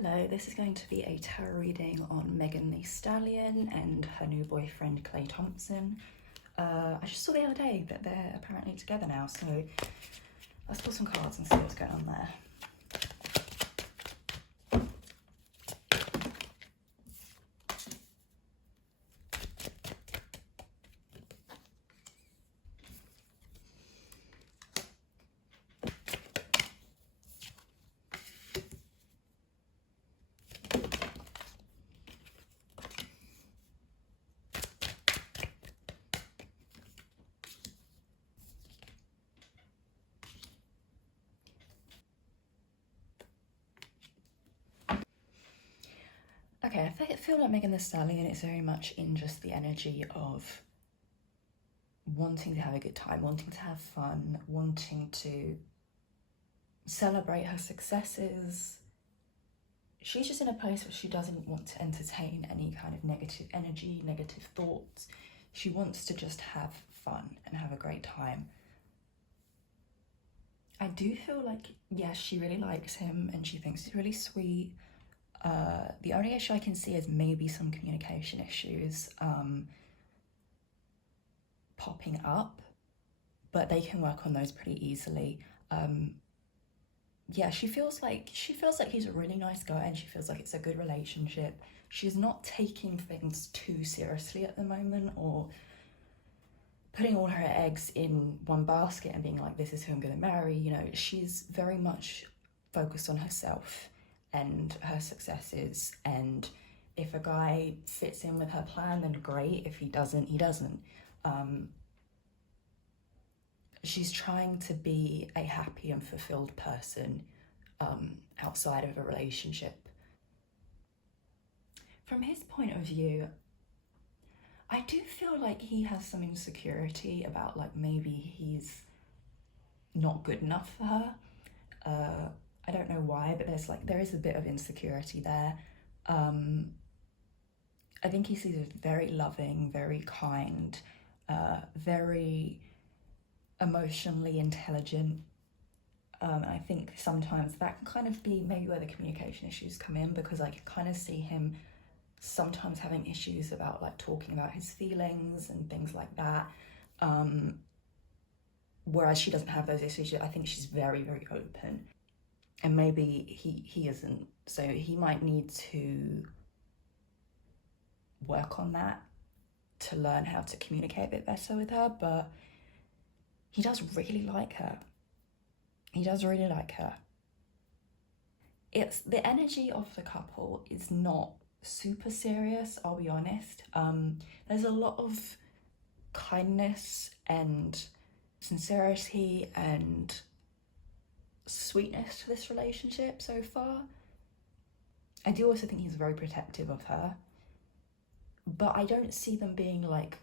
Hello, this is going to be a tarot reading on Megan Thee Stallion and her new boyfriend Klay Thompson. I just saw the other day that they're apparently together now, so let's pull some cards and see what's going on there. Okay, I feel like Megan Thee Stallion is very much in just the energy of wanting to have a good time, wanting to have fun, wanting to celebrate her successes. She's just in a place where she doesn't want to entertain any kind of negative energy, negative thoughts. She wants to just have fun and have a great time. I do feel like, yes, she really likes him and she thinks he's really sweet. The only issue I can see is maybe some communication issues popping up, but they can work on those pretty easily. Yeah, she feels like he's a really nice guy and she feels like it's a good relationship. She's not taking things too seriously at the moment or putting all her eggs in one basket and being like, this is who I'm going to marry. You know, she's very much focused on herself and her successes, and if a guy fits in with her plan, then great. If he doesn't, he doesn't. She's trying to be a happy and fulfilled person outside of a relationship. From his point of view, I do feel like he has some insecurity about like maybe he's not good enough for her. I don't know why, but there is a bit of insecurity there. I think he sees as very loving, very kind, very emotionally intelligent. I think sometimes that can kind of be maybe where the communication issues come in, because I can kind of see him sometimes having issues about like talking about his feelings and things like that. Whereas she doesn't have those issues. I think she's very, very open. And maybe he isn't, so he might need to work on that to learn how to communicate a bit better with her, but he does really like her. He does really like her. It's the energy of the couple is not super serious, I'll be honest. There's a lot of kindness and sincerity and sweetness to this relationship so far. I do also think he's very protective of her, but I don't see them being like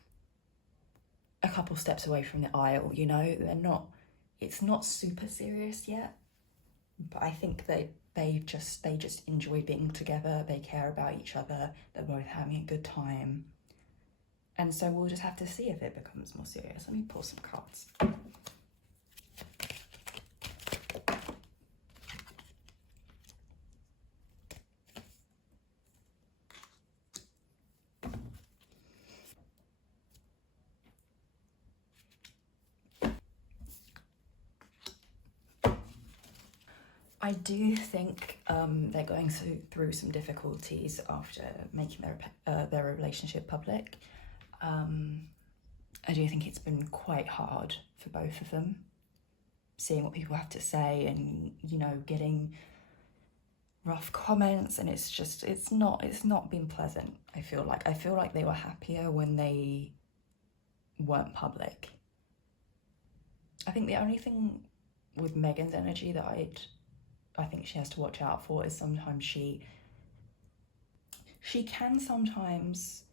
a couple steps away from the aisle, you know? It's not super serious yet, but I think they just enjoy being together. They care about each other. They're both having a good time. And so we'll just have to see if it becomes more serious. Let me pull some cards. I do think they're going through some difficulties after making their relationship public. I do think it's been quite hard for both of them, seeing what people have to say and, you know, getting rough comments, and it's not been pleasant. I feel like they were happier when they weren't public. I think the only thing with Megan's energy that I think she has to watch out for is sometimes she can sometimes,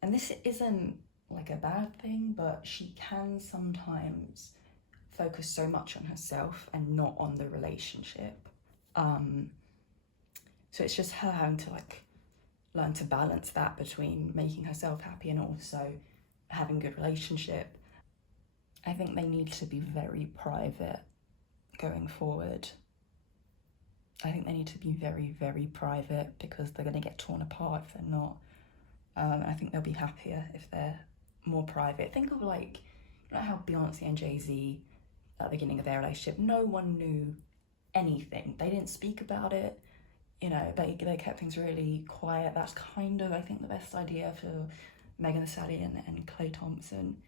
and this isn't like a bad thing, but she can sometimes focus so much on herself and not on the relationship. So it's just her having to like learn to balance that between making herself happy and also having a good relationship. I think they need to be very private going forward. I think they need to be very, very private, because they're going to get torn apart if they're not. I think they'll be happier if they're more private. Think of, like, you know how Beyonce and Jay-Z at the beginning of their relationship, no one knew anything. They didn't speak about it. You know, they kept things really quiet. That's kind of, I think, the best idea for Megan Thee Stallion and Klay Thompson.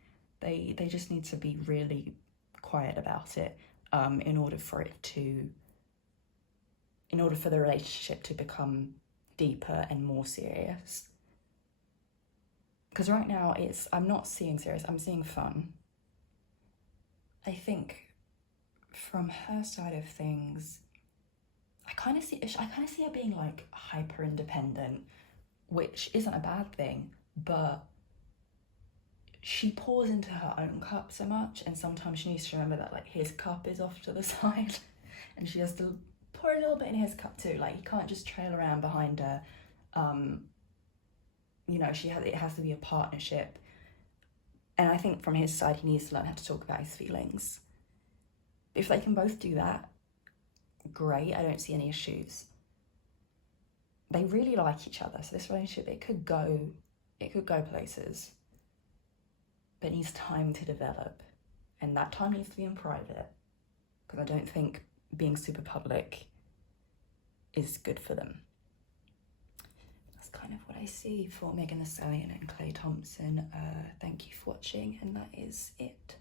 They just need to be really quiet about it, in order for the relationship to become deeper and more serious. Because right now I'm not seeing serious, I'm seeing fun. I think from her side of things, I kind of see her being like hyper independent, which isn't a bad thing, but she pours into her own cup so much, and sometimes she needs to remember that, like, his cup is off to the side, and she has to pour a little bit in his cup too. Like, he can't just trail around behind her. You know, it has to be a partnership. And I think from his side, he needs to learn how to talk about his feelings. If they can both do that, great. I don't see any issues. They really like each other, so this relationship, it could go places, but it needs time to develop, and that time needs to be in private, because I don't think being super public is good for them. That's kind of what I see for Megan Thee Stallion and Klay Thompson. Thank you for watching, and that is it.